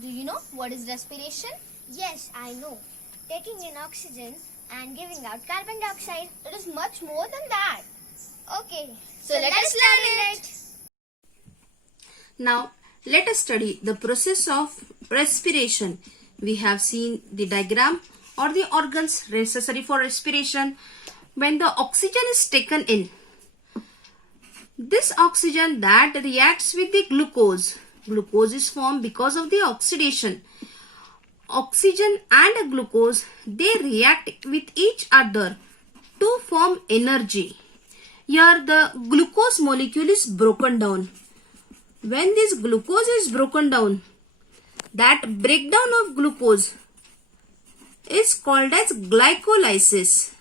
Do you know what is respiration? Yes, I know. Taking in oxygen and giving out carbon dioxide. It is much more than that. Okay, So let us learn it. Now, let us study the process of respiration. We have seen the diagram or the organs necessary for respiration. When the oxygen is taken in, this oxygen that reacts with the glucose. Glucose is formed because of the oxidation. Oxygen and glucose, they react with each other to form energy. Here the glucose molecule is broken down. When this glucose is broken down, that breakdown of glucose is called as glycolysis.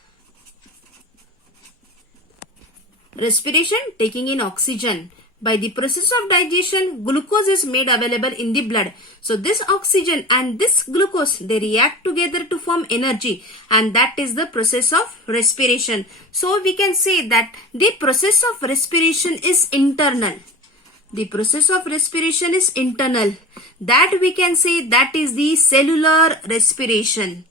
Respiration, taking in oxygen. By the process of digestion, glucose is made available in the blood. So this oxygen and this glucose, they react together to form energy, and that is the process of respiration. So we can say that the process of respiration is internal. The process of respiration is internal. That we can say that is the cellular respiration.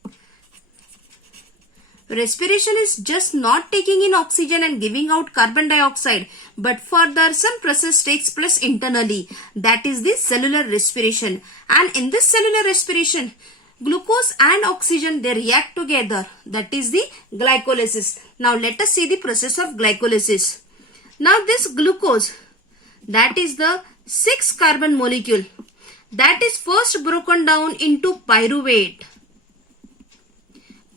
Respiration is just not taking in oxygen and giving out carbon dioxide, but further some process takes place internally. That is the cellular respiration. And in this cellular respiration, glucose and oxygen, they react together. That is the glycolysis. Now let us see the process of glycolysis. Now this glucose, that is the 6 carbon molecule, that is first broken down into pyruvate.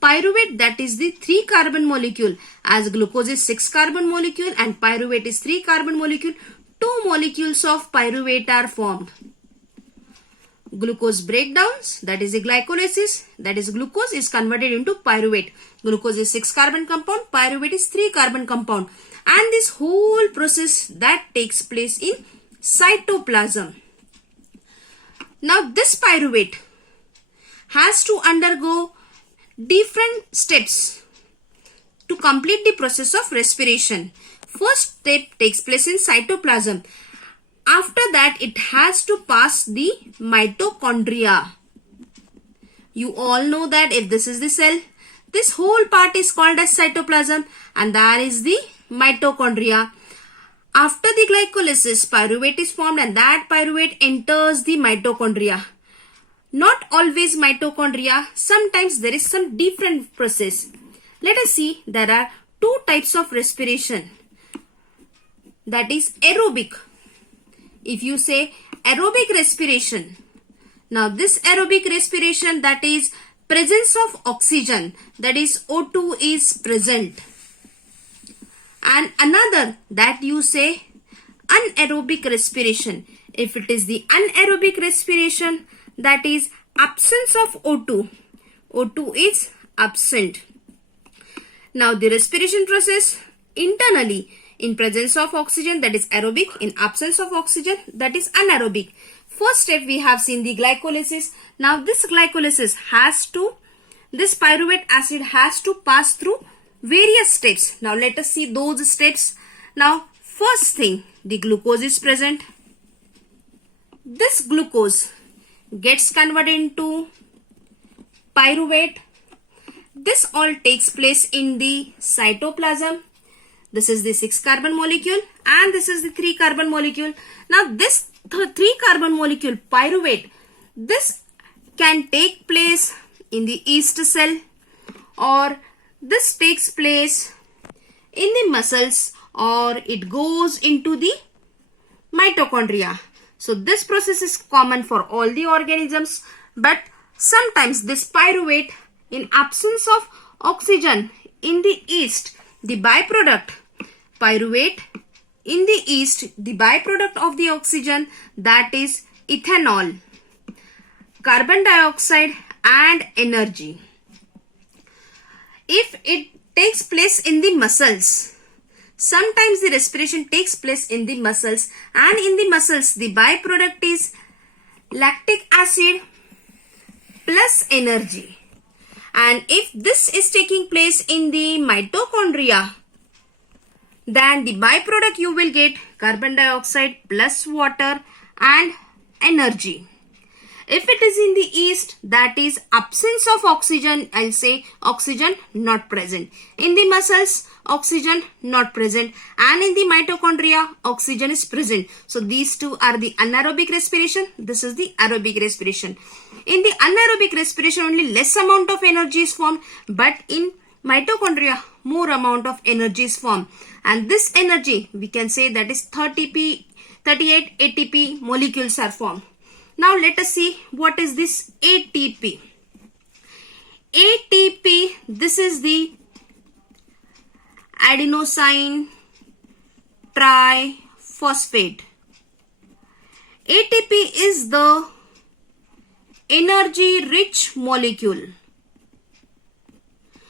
Pyruvate, that is the 3 carbon molecule. As glucose is 6 carbon molecule and pyruvate is 3 carbon molecule, 2 molecules of pyruvate are formed. Glucose breakdowns, that is the glycolysis, that is glucose is converted into pyruvate. Glucose is 6 carbon compound, pyruvate is 3 carbon compound. And this whole process that takes place in cytoplasm. Now this pyruvate has to undergo different steps to complete the process of respiration. First step takes place in cytoplasm. After that, it has to pass the mitochondria. You all know that if this is the cell, this whole part is called as cytoplasm, and there is the mitochondria. After the glycolysis, pyruvate is formed, and that pyruvate enters the mitochondria. Not always mitochondria, sometimes there is some different process. Let us see, there are 2 types of respiration. That is aerobic. If you say aerobic respiration, now this aerobic respiration, that is presence of oxygen, that is O2 is present. And another that you say anaerobic respiration. If it is the anaerobic respiration, that is absence of O2. O2 is absent. Now the respiration process internally, in presence of oxygen, that is aerobic. In absence of oxygen, that is anaerobic. First step we have seen the glycolysis. Now this glycolysis has to, this pyruvate acid has to pass through various steps. Now let us see those steps. Now first thing, the glucose is present. This glucose gets converted into pyruvate. This all takes place in the cytoplasm. This is the 6 carbon molecule and this is the 3 carbon molecule. Now this 3 carbon molecule pyruvate, this can take place in the yeast cell, or this takes place in the muscles, or it goes into the mitochondria. So this process is common for all the organisms, but sometimes this pyruvate, in absence of oxygen in the yeast, the byproduct, pyruvate in the yeast, the byproduct of the oxygen, that is ethanol, carbon dioxide and energy. If it takes place in the muscles, sometimes the respiration takes place in the muscles, and in the muscles the byproduct is lactic acid plus energy. And if this is taking place in the mitochondria, then the byproduct you will get carbon dioxide plus water and energy. If it is in the east, that is absence of oxygen. I'll say oxygen not present. In the muscles, oxygen not present. And in the mitochondria, oxygen is present. So these two are the anaerobic respiration. This is the aerobic respiration. In the anaerobic respiration, only less amount of energy is formed. But in mitochondria, more amount of energy is formed. And this energy, we can say that is 38 ATP molecules are formed. Now let us see what is this ATP. ATP, this is the adenosine triphosphate. ATP is the energy rich molecule.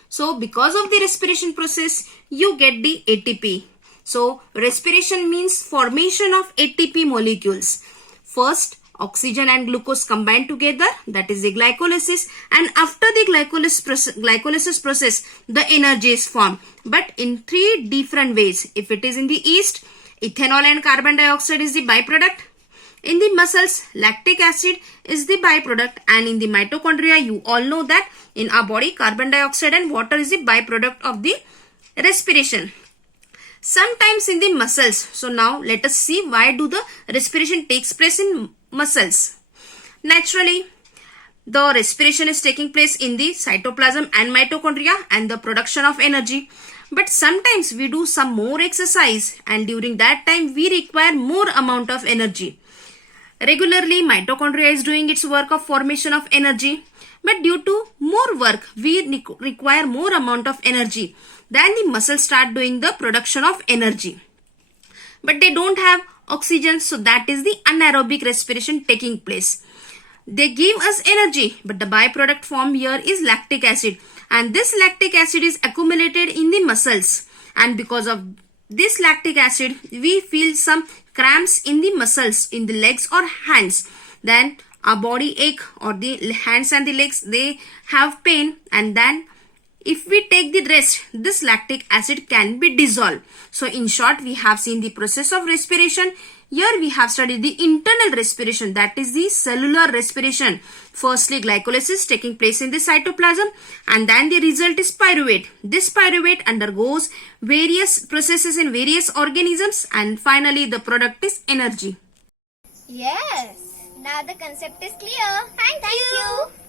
So because of the respiration process, you get the ATP. So respiration means formation of ATP molecules. First, oxygen and glucose combine together, that is the glycolysis, and after the glycolysis process, the energy is formed, but in three different ways. If it is in the yeast, ethanol and carbon dioxide is the byproduct. In the muscles, lactic acid is the byproduct, and in the mitochondria, you all know that in our body, carbon dioxide and water is the byproduct of the respiration. Sometimes in the muscles. So now let us see why do the respiration takes place in muscles. Naturally, the respiration is taking place in the cytoplasm and mitochondria and the production of energy. But sometimes we do some more exercise, and during that time we require more amount of energy. Regularly, mitochondria is doing its work of formation of energy, but due to more work, we require more amount of energy. Then the muscles start doing the production of energy. But they don't have oxygen, so that is the anaerobic respiration taking place. They give us energy, but the byproduct formed here is lactic acid. And this lactic acid is accumulated in the muscles. And because of this lactic acid, we feel some cramps in the muscles, in the legs or hands. Then our body ache, or the hands and the legs, they have pain, and then if we take the rest, this lactic acid can be dissolved. So in short, we have seen the process of respiration. Here we have studied the internal respiration, that is the cellular respiration. Firstly, glycolysis taking place in the cytoplasm, and then the result is pyruvate. This pyruvate undergoes various processes in various organisms, and finally the product is energy. Yes. Now the concept is clear. Thank you.